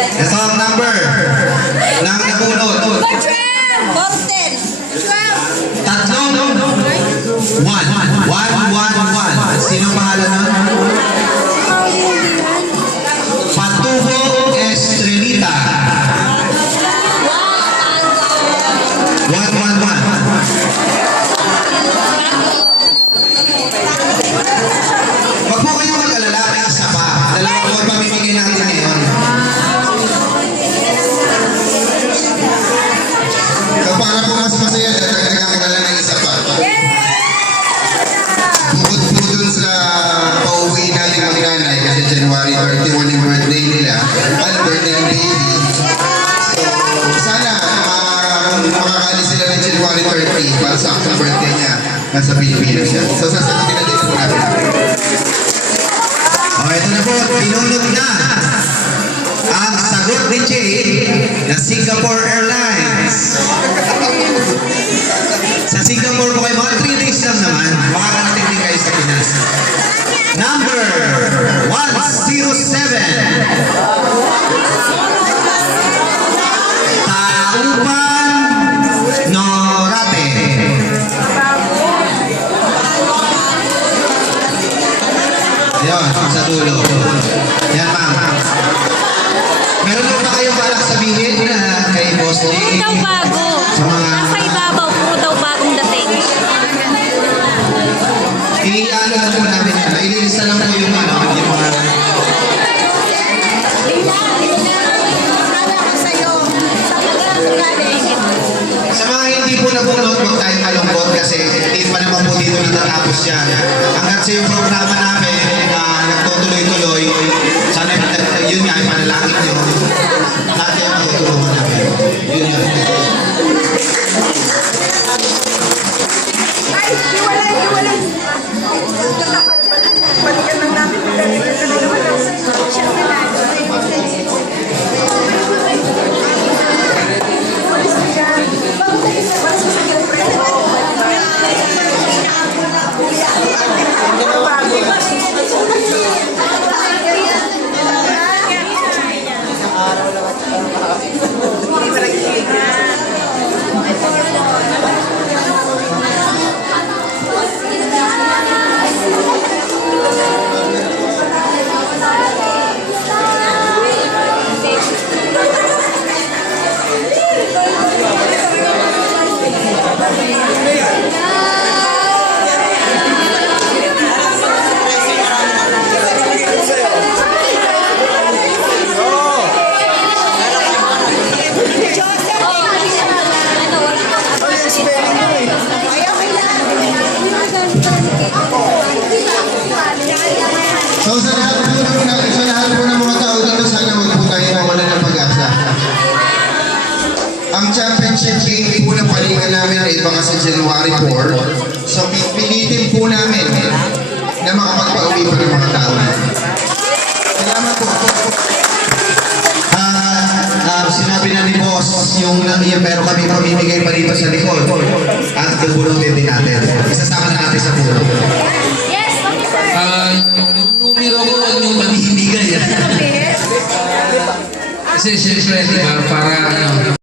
Ito ang number ng nabunot. 14. Tatlong 1. 1. Sino pangalan na? Patubo Estrelita. 1. Wag po kayong mag-alala, may isa pa. Dalawang buwan pamimigay natin ngayon. So para po mas masaya, nagkakagala ng isa pa. Bukod po dun sa pauwi natin mag-nanay kasi January 31 yung birthday nila at birthday ng baby. So sana makakali sila ng January 30 para sa aktong birthday niya. Nasa Pilipinas siya. So sasagutin na din po natin. Ito na po, pinunod na ang sagot ni Jay na Singapore Airlines. Sa Singapore po kayo, mga 3 days lang naman, makakarating din kayo sa Pinas. Number 107. Taupan Norate. Ayun, sa dulo. Yan, ma'am. Meron mo ba kayong balak sabihin na kay Boss J? Puro daw bago. Sa mga... Nasa ibabaw, puro daw bagong dating. I-ano lang po namin yan. Ililista lang po yung mga... Sa mga hindi po nabunot, huwag tayong malungkot kasi hindi pa naman po dito natatapos yan. Hanggat sa yung programa namin na nagtutuloy-tuloy, sana yun nga, ipanalangin nyo. Lahat yan matutulungan namin. Yun. Balikan lang namin. So sa lahat po ng mga tao dito, sana huwag po tayo mawala ng pag-asa. Ang championship game po na palingan namin ay baka sa January 4. So pipilitin po namin na makapagpa-uwi pa ng mga tao. Salamat po. Sinabi na ni Boss yung pero kami pamimigay pa dito sa likod at bubunutin din natin. Isasama na natin sa puno. Yes, officer. Yung numero ko, huwag niyong pamimigay. Kasi siyempre, para